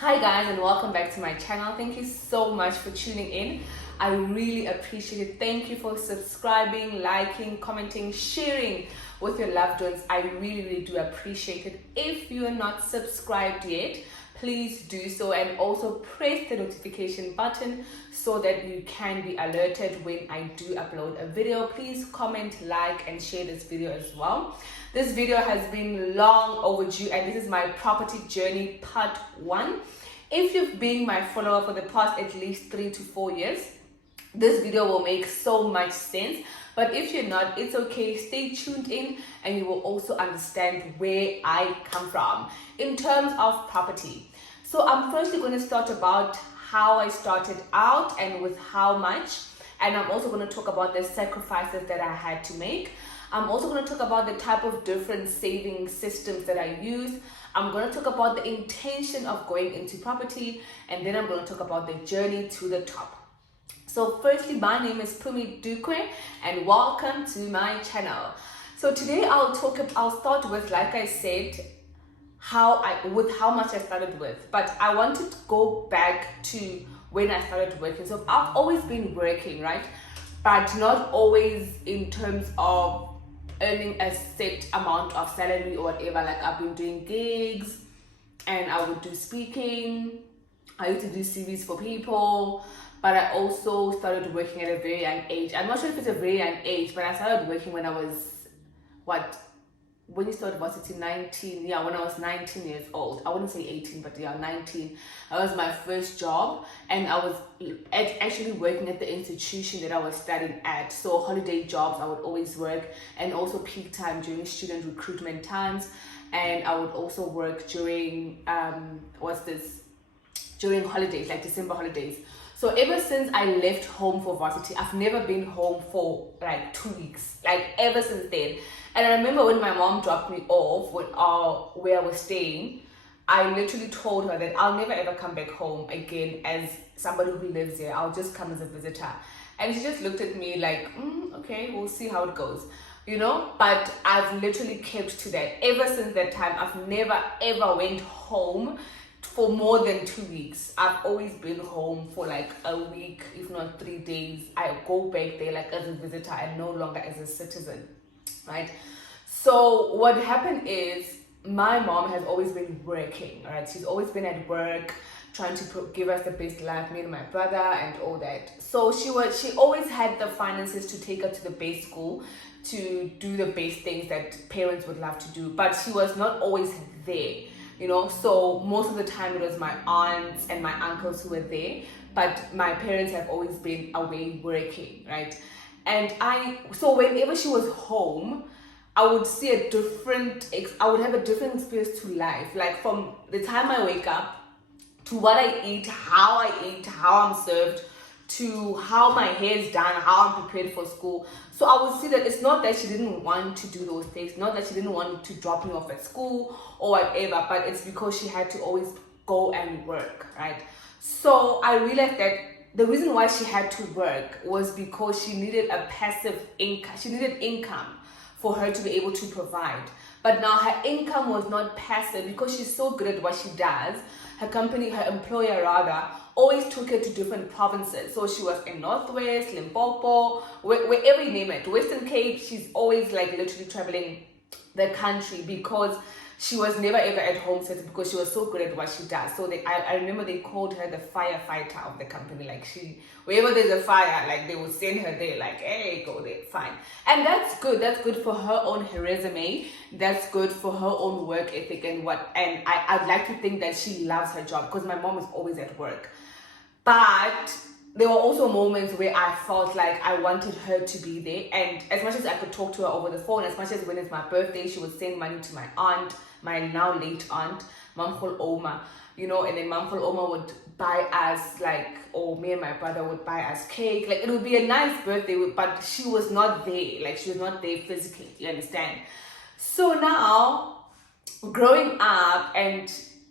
Hi guys, and welcome back to my channel. Thank you so much for tuning in. I really appreciate it. Thank you for subscribing, liking, commenting, sharing with your loved ones. I really do appreciate it. If you are not subscribed yet, please do so, and also press the notification button so that you can be alerted when I do upload a video. Please comment, like, and share this video as well. This video has been long overdue, and this is my property journey part 1. If you've been my follower for the past at least 3 to 4 years, this video will make so much sense. But if you're not, it's okay. Stay tuned in and you will also understand where I come from in terms of property. So I'm firstly going to start about how I started out and with how much. And I'm also going to talk about the sacrifices that I had to make. I'm also going to talk about the type of different saving systems that I use. I'm going to talk about the intention of going into property. And then I'm going to talk about the journey to the top. So firstly, my name is Pumi Dukwe and welcome to my channel. So today I'll start with, like I said, how much I started with. But I wanted to go back to when I started working. So I've always been working, right? But not always in terms of earning a set amount of salary or whatever. Like I've been doing gigs and I would do speaking. I used to do CVs for people, but I also started working at a very young age. I'm not sure if it's a very young age, but I started working when I was, when you start varsity, 19, yeah, when I was 19 years old. I wouldn't say 18, but yeah, 19. That was my first job, and I was actually working at the institution that I was studying at. So holiday jobs, I would always work, and also peak time during student recruitment times. And I would also work during, during holidays, like December holidays. So ever since I left home for varsity, I've never been home for like 2 weeks, like ever since then. And I remember when my mom dropped me off where I was staying, I literally told her that I'll never ever come back home again as somebody who lives here. I'll just come as a visitor. And she just looked at me like, okay, we'll see how it goes, you know. But I've literally kept to that. Ever since that time, I've never ever went home for more than 2 weeks. I've always been home for like a week, if not 3 days. I go back there like as a visitor and no longer as a citizen, right? So what happened is my mom has always been working, right? She's always been at work, trying to give us the best life, me and my brother and all that. So she always had the finances to take her to the best school, to do the best things that parents would love to do, but she was not always there. You know, so most of the time it was my aunts and my uncles who were there, but my parents have always been away working, right? And so whenever she was home, I would see I would have a different experience to life. Like from the time I wake up to what I eat, how I'm served, to how my hair is done, how I'm prepared for school. So I would see that it's not that she didn't want to do those things, not that she didn't want to drop me off at school or whatever, but it's because she had to always go and work, right? So I realized that the reason why she had to work was because she needed a passive income. She needed income for her to be able to provide. But now her income was not passive because she's so good at what she does. Her employer rather, always took her to different provinces. So she was in Northwest, Limpopo, wherever you name it, Western Cape. She's always like literally traveling the country because she was never ever at home set because she was so good at what she does. So I remember they called her the firefighter of the company. Like wherever there's a fire, like they would send her there, like, hey, go there, fine. And that's good. That's good for her her resume. That's good for her own work ethic and I'd like to think that she loves her job because my mom is always at work. But there were also moments where I felt like I wanted her to be there. And as much as I could talk to her over the phone, as much as when it's my birthday, she would send money to my aunt, my now late aunt, Mamkhol Oma, you know, and then Mamkhol Oma would buy us or me and my brother would buy us cake. Like it would be a nice birthday, but she was not there. Like she was not there physically, you understand? So now, growing up and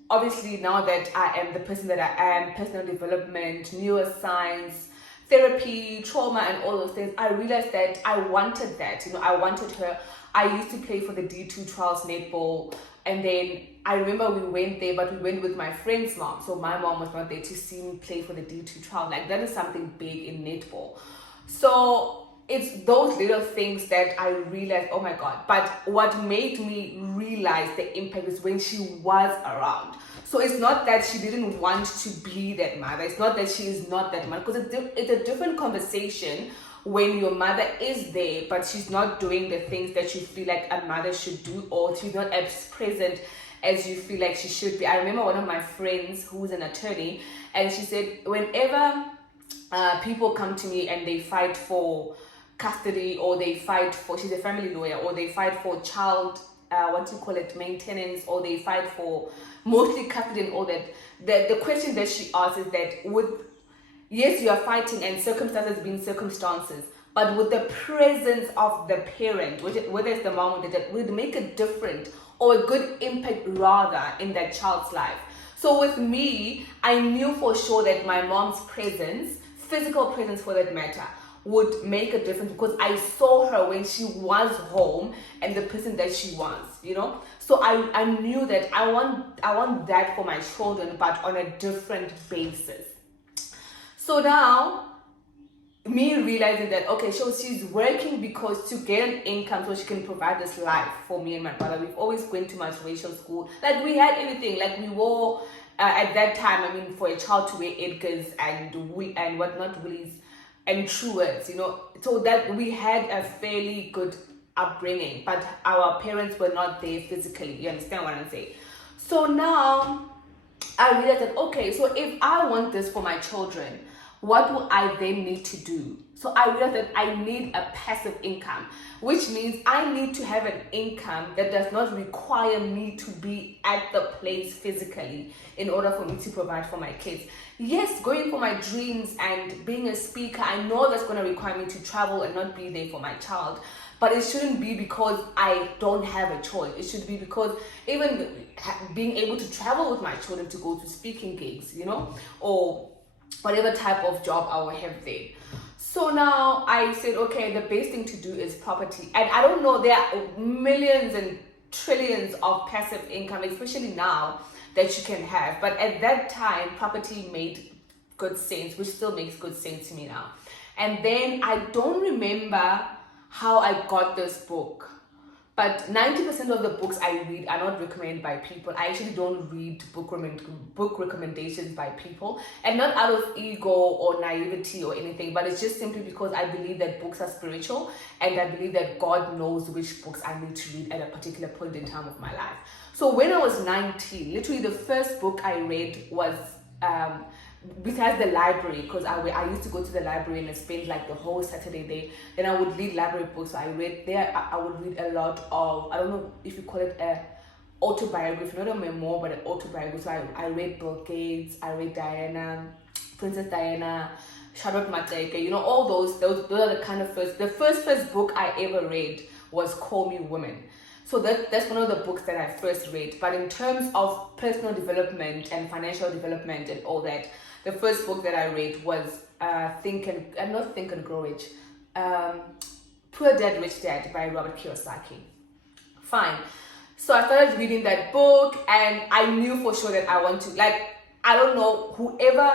obviously now that I am the person that I am, personal development, neuroscience, therapy, trauma and all those things, I realized that I wanted that. You know, I wanted her. I used to play for the D2 trials netball, and then I remember we went there, but we went with my friend's mom. So my mom was not there to see me play for the D2 trial. Like, that is something big in netball. So it's those little things that I realized, oh my God. But what made me realize the impact is when she was around. So it's not that she didn't want to be that mother. It's not that she is not that mother. Because it's a different conversation when your mother is there, but she's not doing the things that you feel like a mother should do, or she's not as present as you feel like she should be. I remember one of my friends who's an attorney, and she said, whenever people come to me and they fight for custody, or they fight for, she's a family lawyer, or they fight for child, maintenance, or they fight for mostly custody and all that, the question that she asks is that yes, you are fighting and circumstances being circumstances, but with the presence of the parent, whether it's the mom or the dad, would make a difference or a good impact rather in that child's life. So with me, I knew for sure that my mom's presence, physical presence for that matter, would make a difference, because I saw her when she was home and the person that she was, So I knew that I want that for my children, but on a different basis. So now, me realizing that, okay, so she's working because to get an income so she can provide this life for me and my brother. We've always gone to multiracial school. Like, we had everything. Like, we wore, at that time, for a child to wear Edgar's and whatnot, Woolies and Trueworths, so that we had a fairly good upbringing, but our parents were not there physically. You understand what I'm saying? So now I realized that, okay, so if I want this for my children, what will I then need to do? So I realized that I need a passive income, which means I need to have an income that does not require me to be at the place physically in order for me to provide for my kids. Yes, going for my dreams and being a speaker, I know that's going to require me to travel and not be there for my child. But it shouldn't be because I don't have a choice. It should be because even being able to travel with my children to go to speaking gigs, or whatever type of job I will have there. So now I said, okay, the best thing to do is property. And I don't know, there are millions and trillions of passive income, especially now, that you can have. But at that time, property made good sense, which still makes good sense to me now. And then I don't remember how I got this book. But 90% of the books I read are not recommended by people. I actually don't read book recommendations by people, and not out of ego or naivety or anything, but it's just simply because I believe that books are spiritual, and I believe that God knows which books I need to read at a particular point in time of my life. So when I was 19, literally the first book I read was besides the library, because I used to go to the library and I spend like the whole Saturday there. Then I would read library books. So I read there. I would read a lot of, I don't know if you call it a autobiography, not a memoir, but an autobiography. So I read Bill Gates. I read Princess Diana, Charlotte Mateke. All those are the kind of the first book I ever read was Call Me Woman. So that's one of the books that I first read. But in terms of personal development and financial development and all that, the first book that I read was Think and Grow Rich, Poor Dad, Rich Dad by Robert Kiyosaki. Fine. So I started reading that book, and I knew for sure that I want to, I don't know, whoever,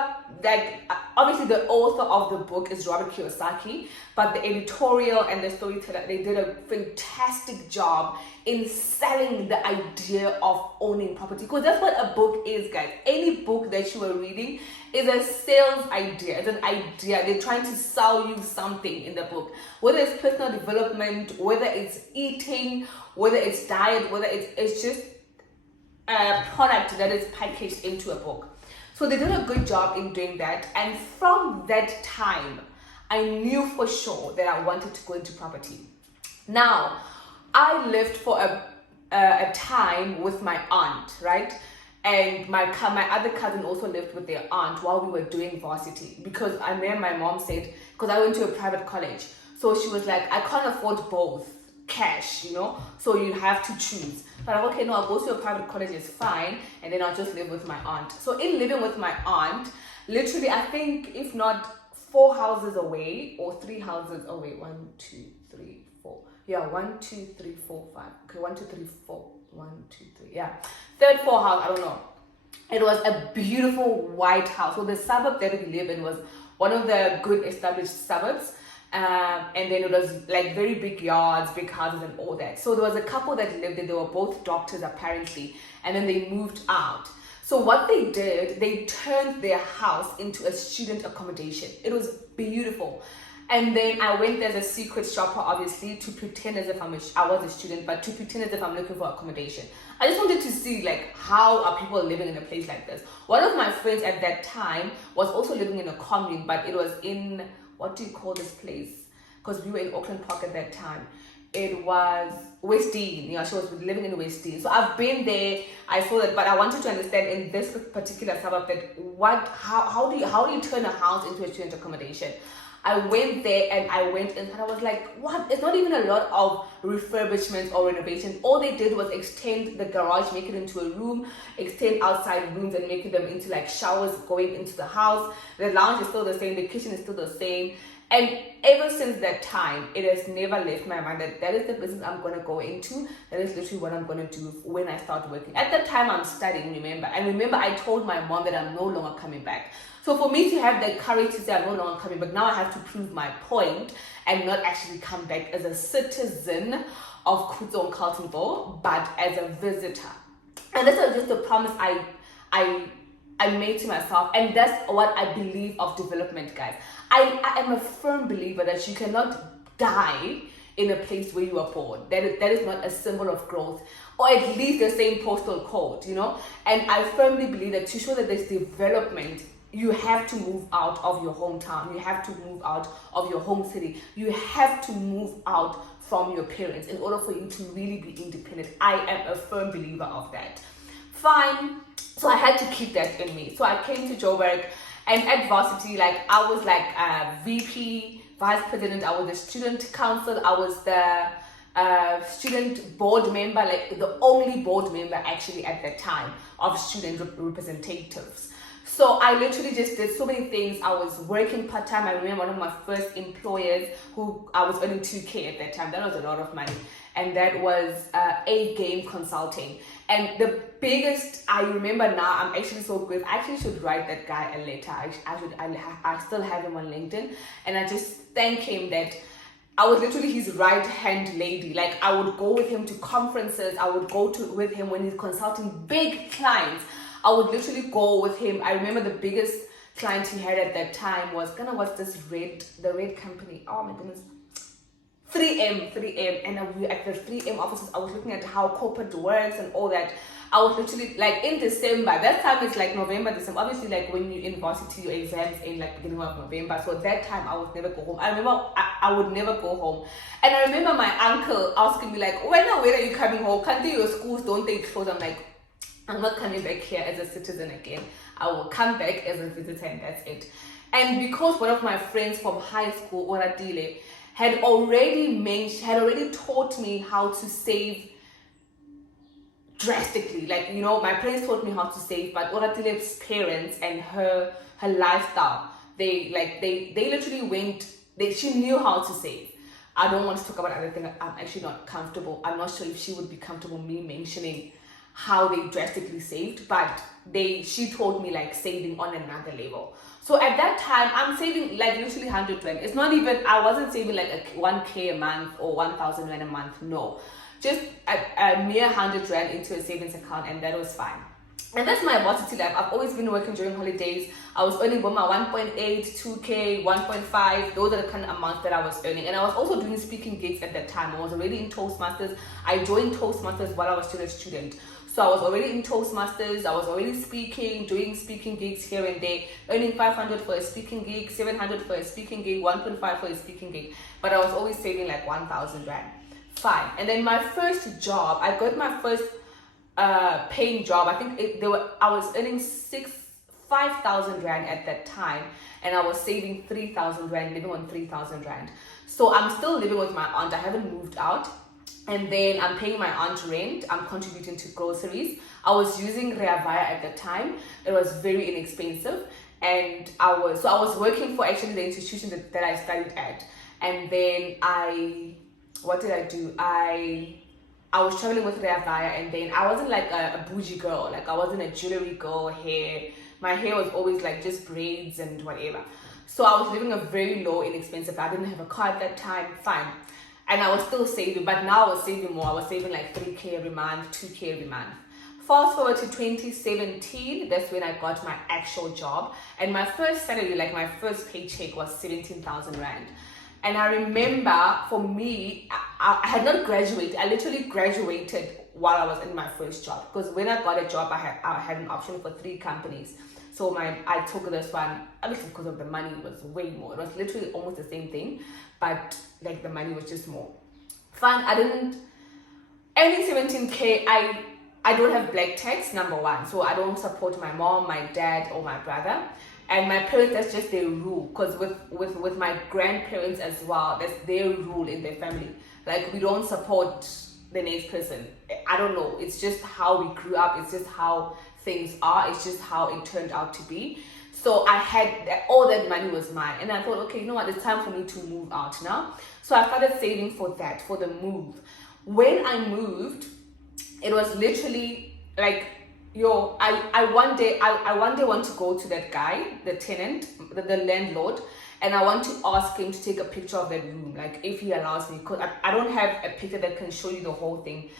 obviously the author of the book is Robert Kiyosaki, but the editorial and the storyteller, they did a fantastic job in selling the idea of owning property, because that's what a book is, guys. Any book that you are reading is a sales idea. It's an idea. They're trying to sell you something in the book, whether it's personal development, whether it's eating, whether it's diet, whether it's just a product that is packaged into a book. So they did a good job in doing that, and from that time I knew for sure that I wanted to go into property. Now, I lived for a time with my aunt, right? And my other cousin also lived with their aunt while we were doing varsity, because I remember my mom said, because I went to a private college, so she was like, I can't afford both cash, so you have to choose. But I'm like, okay, no, I'll go to a private college, it's fine, and then I'll just live with my aunt. So in living with my aunt, literally, I think if not 4 houses away or 3 houses away, 1, 2, 3, 4. Yeah, 1, 2, 3, 4, 5. Okay, 1, 2, 3, 4. one, two, three, yeah, third floor house, I don't know. It was a beautiful white house. So the suburb that we live in was one of the good established suburbs. And then it was like very big yards, big houses and all that. So there was a couple that lived there. They were both doctors apparently. And then they moved out. So what they did, they turned their house into a student accommodation. It was beautiful. And then I went there as a secret shopper, obviously, to pretend as if I was a student, but to pretend as if I'm looking for accommodation. I just wanted to see, like, how are people living in a place like this? One of my friends at that time was also living in a commune, but it was in, what do you call this place? Because we were in Auckland Park at that time. It was West Dean. Yeah, she was living in West Dean. So I've been there. I saw that, but I wanted to understand in this particular suburb that how do you turn a house into a student accommodation? I went there and I went in and I was like, what? It's not even a lot of refurbishments or renovations. All they did was extend the garage, make it into a room, extend outside rooms and making them into like showers going into the house. The lounge is still the same, the kitchen is still the same. And ever since that time, it has never left my mind that is the business I'm going to go into. That is literally what I'm going to do when I start working. At that time, I'm studying, remember. And remember, I told my mom that I'm no longer coming back. So for me to have the courage to say I'm no longer coming back, now I have to prove my point and not actually come back as a citizen of Kutso and Carltonville, but as a visitor. And this was just a promise I made to myself, and that's what I believe of development, guys. I am a firm believer that you cannot die in a place where you are born. That is not a symbol of growth, or at least the same postal code, you know. And I firmly believe that to show that there's development, you have to move out of your hometown. You have to move out of your home city. You have to move out from your parents in order for you to really be independent. I am a firm believer of that. Fine. So I had to keep that in me. So I came to Joburg, and at varsity, like I was like a VP, vice president. I was the student council. I was the student board member, like the only board member actually at that time of student representatives. So I literally just did so many things. I was working part-time. I remember one of my first employers who I was earning 2K at that time. That was a lot of money. And that was A Game Consulting. And the biggest, I remember now, I'm actually so good. I actually should write that guy a letter. I still have him on LinkedIn. And I just thank him that I was literally his right-hand lady. Like I would go with him to conferences. I would go with him when he's consulting big clients. I would literally go with him. I remember the biggest client he had at that time was the red company. Oh my goodness. 3M. And we at the 3M offices, I was looking at how corporate works and all that. I was literally like in December. That time is like November, December. Obviously, like when you're in varsity, your exams in like beginning of November. So that time I would never go home. I remember I would never go home. And I remember my uncle asking me like, when are you coming home? Can't your schools, don't they close? I'm like, I'm not coming back here as a citizen again. I will come back as a visitor and that's it. And because one of my friends from high school, Oratile, had already taught me how to save drastically. Like, you know, my parents taught me how to save, but Oratile's parents and her lifestyle, they literally she knew how to save. I don't want to talk about other things. I'm actually not comfortable. I'm not sure if she would be comfortable me mentioning how they drastically saved, but she taught me like saving on another level. So at that time, I'm saving like literally 100 rand. It's not even, I wasn't saving like a 1K a month or 1,000 rand a month. No, just a mere 100 rand into a savings account, and that was fine. And that's my varsity life. I've always been working during holidays. I was earning about my 1.8, 2K, 1.5. Those are the kind of amounts that I was earning. And I was also doing speaking gigs at that time. I was already in Toastmasters. I joined Toastmasters while I was still a student. So I was already in Toastmasters. I was already speaking, doing speaking gigs here and there, earning 500 for a speaking gig, 700 for a speaking gig, 1.5 for a speaking gig. But I was always saving like 1,000 rand. Fine. And then my first job, I got my first paying job. I think I was earning 5,000 rand at that time, and I was saving 3,000 rand, living on 3,000 rand. So I'm still living with my aunt. I haven't moved out. And then I'm paying my aunt rent. I'm contributing to groceries. I was using Rea Vaya at the time. It was very inexpensive. And I was working for actually the institution that I studied at. And then what did I do? I I was traveling with Rea Vaya, and then I wasn't like a bougie girl. Like I wasn't a jewelry girl. My hair was always like just braids and whatever. So I was living a very low, inexpensive. I didn't have a car at that time. Fine. And I was still saving, but now I was saving more. I was saving like 3K every month, 2K every month. Fast forward to 2017, that's when I got my actual job. And my first salary, like my first paycheck, was 17,000 Rand. And I remember, for me, I had not graduated. I literally graduated while I was in my first job. Because when I got a job, I had an option for 3 companies. So I took this one, obviously because of the money, it was way more. It was literally almost the same thing, but like the money was just more. Fine, earning 17K, I don't have black tax, number one. So I don't support my mom, my dad, or my brother. And my parents, that's just their rule. Because with my grandparents as well, that's their rule in their family. Like, we don't support the next person. I don't know. It's just how we grew up. It's just how things are. It's just how it turned out to be. So I had all that money was mine. And I thought, okay, you know what? It's time for me to move out now. So I started saving for that, for the move. When I moved, it was literally like, I one day want to go to that guy, the tenant, the landlord, and I want to ask him to take a picture of that room, like if he allows me, because I don't have a picture that can show you the whole thing.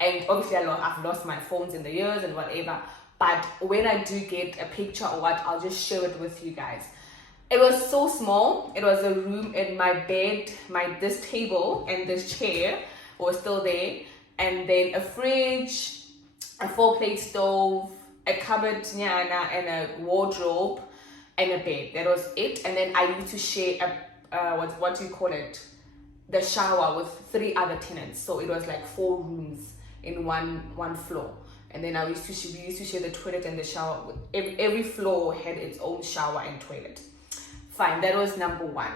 And obviously I've lost my phones in the years and whatever, but when I do get a picture or what, I'll just share it with you guys. It was so small. It was a room, and my bed, this table and this chair was still there, and then a fridge, a 4-plate stove, a cupboard, and a wardrobe, and a bed. That was it. And then I used to share what do you call it? The shower with 3 other tenants. So it was like 4 rooms in one floor. And then we used to share the toilet and the shower. Every floor had its own shower and toilet. Fine, that was number 1.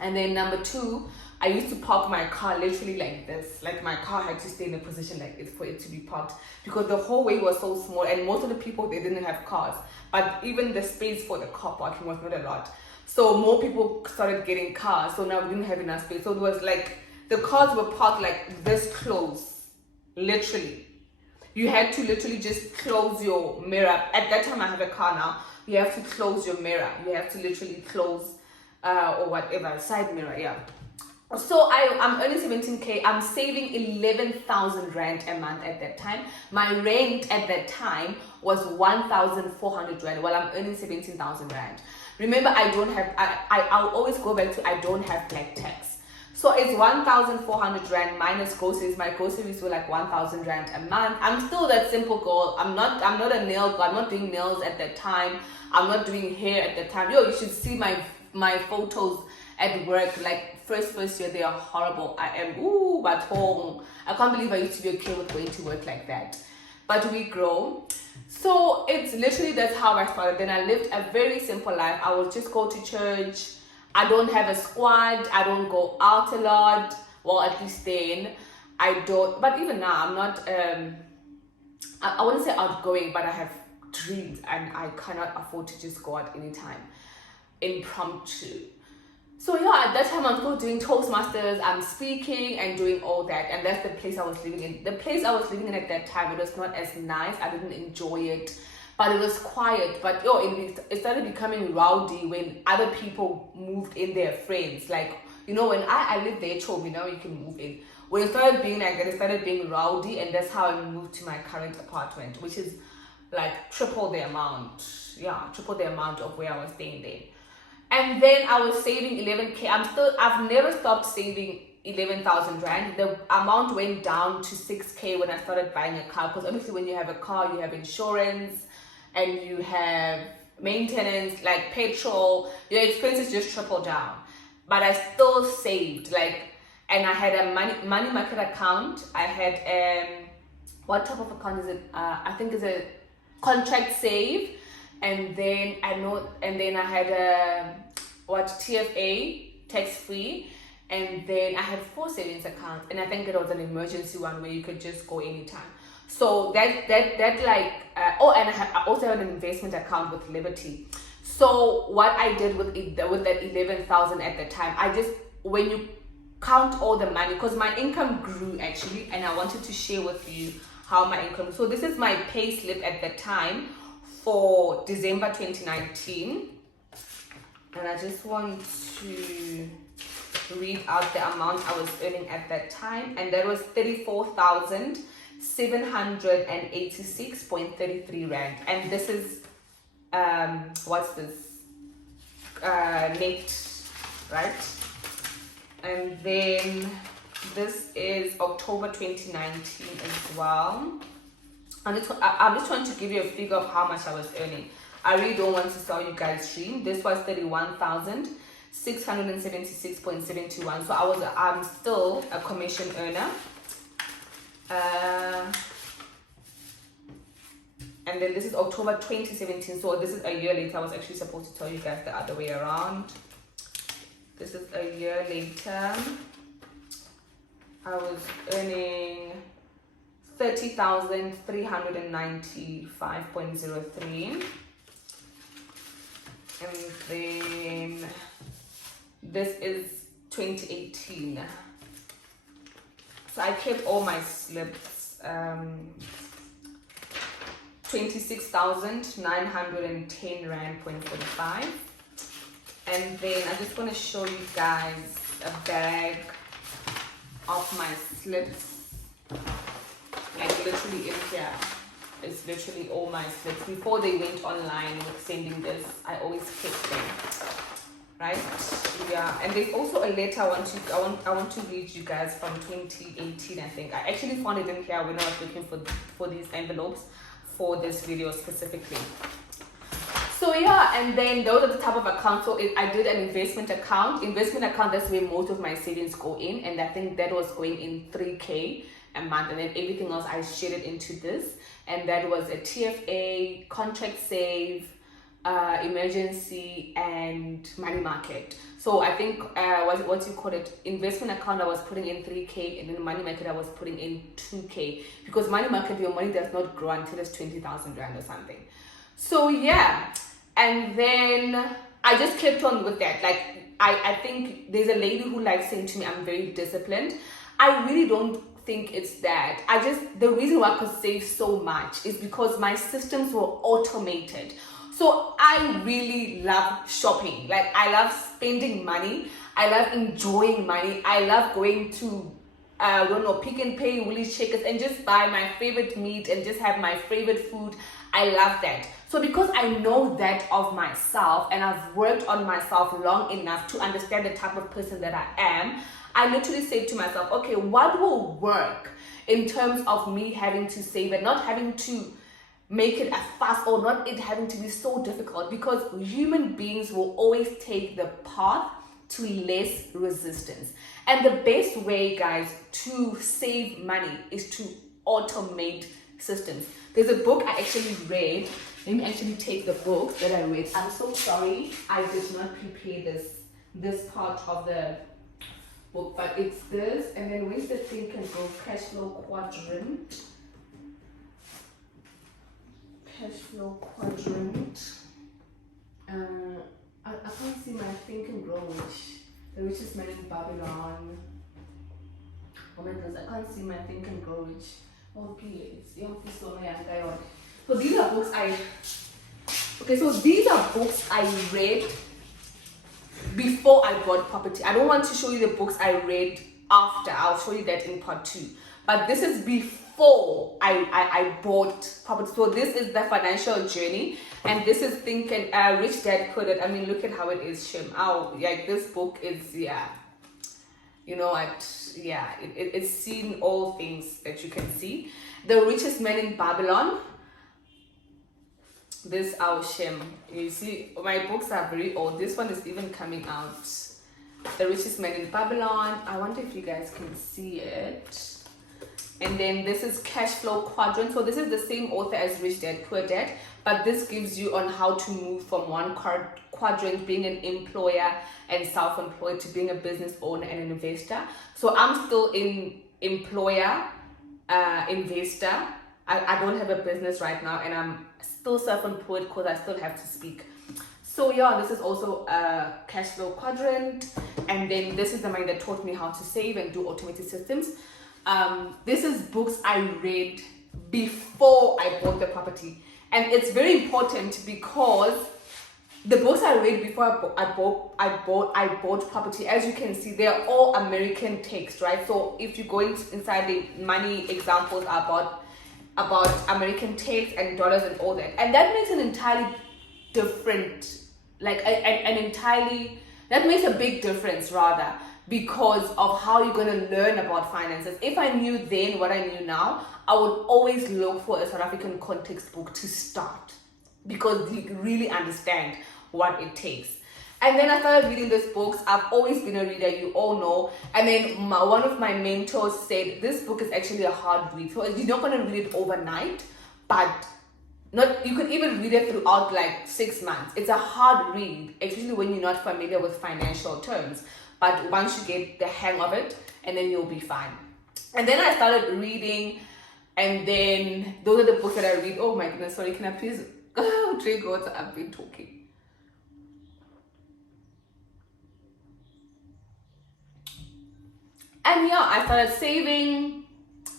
And then number 2, I used to park my car literally like this. Like my car had to stay in a position like this for it to be parked, because the hallway was so small and most of the people, they didn't have cars. But even the space for the car parking was not a lot. So more people started getting cars. So now we didn't have enough space. So it was like the cars were parked like this close, literally. You had to literally just close your mirror. At that time, I have a car now. You have to close your mirror. You have to literally close or whatever, side mirror, yeah. So I'm earning 17K. I'm saving 11,000 Rand a month at that time. My rent at that time was 1,400 Rand. Well, I'm earning 17,000 Rand. Remember, I'll always go back to I don't have black tax. So it's 1,400 Rand minus groceries. My groceries were like 1,000 Rand a month. I'm still that simple girl. I'm not a nail girl. I'm not doing nails at that time. I'm not doing hair at that time. You should see my photos at work. Like first year, they are horrible. I am but home. I can't believe I used to be okay with going to work like that. But we grow. So it's literally, that's how I started. Then I lived a very simple life. I would just go to church. I don't have a squad. I don't go out a lot. Well, at least then I don't. But even now, I'm not. I wouldn't say outgoing, but I have dreams, and I cannot afford to just go out anytime, impromptu. So yeah, at that time I'm still doing Toastmasters. I'm speaking and doing all that, and that's the place I was living in. The place I was living in at that time, it was not as nice. I didn't enjoy it. But it was quiet. But it started becoming rowdy when other people moved in, their friends. Like, when I lived there, told me, now you can move in. When it started being like that, it started being rowdy, and that's how I moved to my current apartment, which is like triple the amount of where I was staying there. And then I was saving 11K. I've never stopped saving 11,000 Rand. The amount went down to 6K when I started buying a car, because obviously when you have a car, you have insurance, and you have maintenance, like petrol, your expenses just triple down. But I still saved, and I had a money market account. I had what type of account is it? I think it's a contract save, and then I had a TFA, tax free, and then I had 4 savings accounts, and I think it was an emergency one where you could just go anytime. So and I also have an investment account with Liberty. So what I did with that 11,000 at the time, when you count all the money, because my income grew actually, and I wanted to share with you how my income. So this is my pay slip at the time for December 2019, and I just want to read out the amount I was earning at that time, and that was 34,786.33 rand. And this is what's this, net, right? And then this is October 2019 as well. I'm just trying to give you a figure of how much I was earning. I really don't want to sell you guys dream. This was 31,676.721. So I'm still a commission earner. And then this is October 2017. So this is a year later. I was actually supposed to tell you guys the other way around. This is a year later. I was earning 30,395.03. And then this is 2018. So I kept all my slips. 26,910 rand point 45. And then I just want to show you guys a bag of my slips. Like literally in here. It's literally all my slips. Before they went online with sending this, I always kept them. Right? Yeah. And there's also a letter I want to read you guys from 2018, I think. I actually found it in here when I was looking for these envelopes for this video specifically. So yeah, and then those are the type of accounts. So I did an investment account. Investment account, that's where most of my savings go in, and I think that was going in 3K a month, and then everything else I shared it into this, and that was a TFA, contract save, emergency, and money market. So I think what you call it, investment account I was putting in 3K, and then money market I was putting in 2K, because money market, your money does not grow until it's 20,000 rand or something. So yeah, and then I just kept on with that. Like I think there's a lady who likes saying to me I'm very disciplined. I really don't think it's that. The reason why I could save so much is because my systems were automated. So I really love shopping. Like I love spending money. I love enjoying money. I love going to Pick n Pay, Woolies, Checkers, and just buy my favorite meat and just have my favorite food. I love that. So because I know that of myself, and I've worked on myself long enough to understand the type of person that I am, I literally said to myself, okay, what will work in terms of me having to save and not having to make it a fuss, or not it having to be so difficult, because human beings will always take the path to less resistance. And the best way, guys, to save money is to automate systems. There's a book I actually read. Let me actually take the book that I read. I'm so sorry I did not prepare this part of the book, but it's this. And then where's the Think and Grow Cash Flow Quadrant? Cash Flow Quadrant. I can't see my Think and Grow the richest man in Babylon. Oh my goodness, I can't see my Think and Grow Rich. Oh, please. So these are books these are books I read before I bought property. I don't want to show you the books I read after. I'll show you that in part 2. But this is before I bought property. So this is the financial journey, and this is Think and Rich Dad Poor Dad. I mean, look at how it is, Shem. Like this book is, yeah. You know what? Yeah, it's seen all things that you can see. The Richest Man in Babylon. This our Shem. You see, my books are very old. This one is even coming out. The Richest Man in Babylon. I wonder if you guys can see it. And then this is Cash Flow Quadrant. So this is the same author as Rich Dad Poor Dad, but this gives you on how to move from one quadrant, being an employer and self-employed, to being a business owner and an investor. So I'm still in employer, investor. I don't have a business right now, and I'm still self-employed because I still have to speak. So yeah, this is also a cash flow quadrant, and then this is the money that taught me how to save and do automated systems. This is books I read before I bought the property, and it's very important because the books I read before I bought property, as you can see, they are all American text, right? So if you go inside the money examples about American text and dollars and all that, and that makes an entirely different, like that makes a big difference rather, because of how you're going to learn about finances. If I knew then what I knew now, I would always look for a South African context book to start, because you really understand what it takes. And then I started reading these books. I've always been a reader, you all know. And then one of my mentors said, this book is actually a hard read. So you're not going to read it overnight, but you could even read it throughout like 6 months. It's a hard read, especially when you're not familiar with financial terms. But once you get the hang of it, and then you'll be fine. And then I started reading, and then those are the books that I read. Oh my goodness, sorry, can I please drink water? I've been talking. And yeah, I started saving,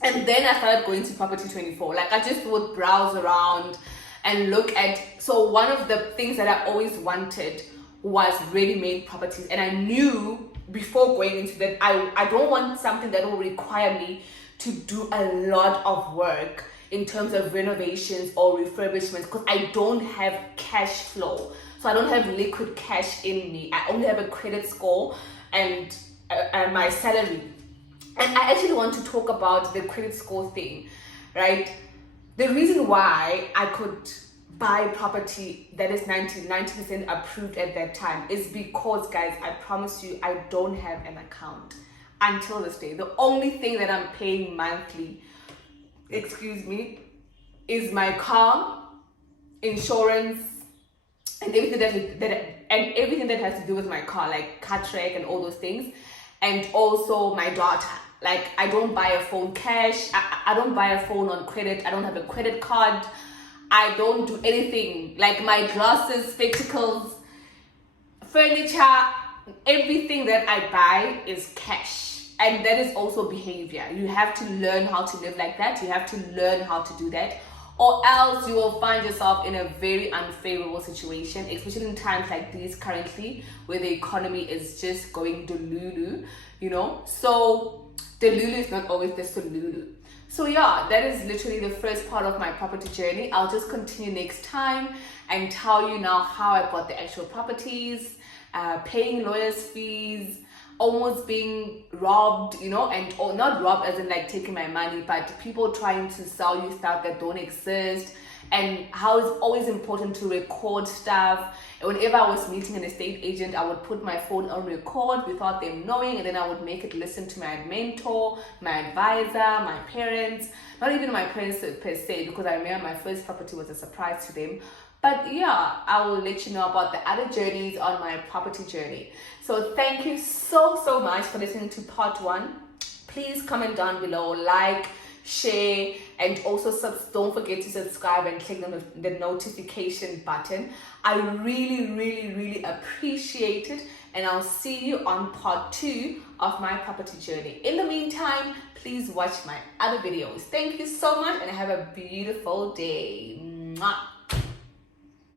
and then I started going to Property 24. Like, I just would browse around and look at. So one of the things that I always wanted was ready-made properties, and I knew before going into that I don't want something that will require me to do a lot of work in terms of renovations or refurbishments, because I don't have cash flow. So I don't have liquid cash in me. I only have a credit score and my salary. And I actually want to talk about the credit score thing, right? The reason why I could buy property that is 90% approved at that time is because, guys, I promise you, I don't have an account until this day. The only thing that I'm paying monthly, is my car, insurance, and everything that has to do with my car, like car track and all those things, and also my data. Like, I don't buy a phone cash. I don't buy a phone on credit. I don't have a credit card. I don't do anything. Like, my glasses, spectacles, furniture, everything that I buy is cash. And that is also behavior. You have to learn how to live like that. You have to learn how to do that, or else you will find yourself in a very unfavorable situation, especially in times like these currently, where the economy is just going delulu, So delulu is not always the solulu. So yeah, that is literally the first part of my property journey. I'll just continue next time and tell you now how I bought the actual properties, paying lawyers' fees, almost being robbed, or not robbed as in like taking my money, but people trying to sell you stuff that don't exist, and how it's always important to record stuff. And whenever I was meeting an estate agent, I would put my phone on record without them knowing, and then I would make it listen to my mentor, my advisor, my parents, not even my parents per se, because I remember my first property was a surprise to them. But yeah, I will let you know about the other journeys on my property journey. So thank you so much for listening to part 1. Please comment down below, like, share, and also don't forget to subscribe and click the notification button. I really appreciate it, and I'll see you on part 2 of my property journey. In the meantime, please watch my other videos. Thank you so much, and have a beautiful day. Mwah.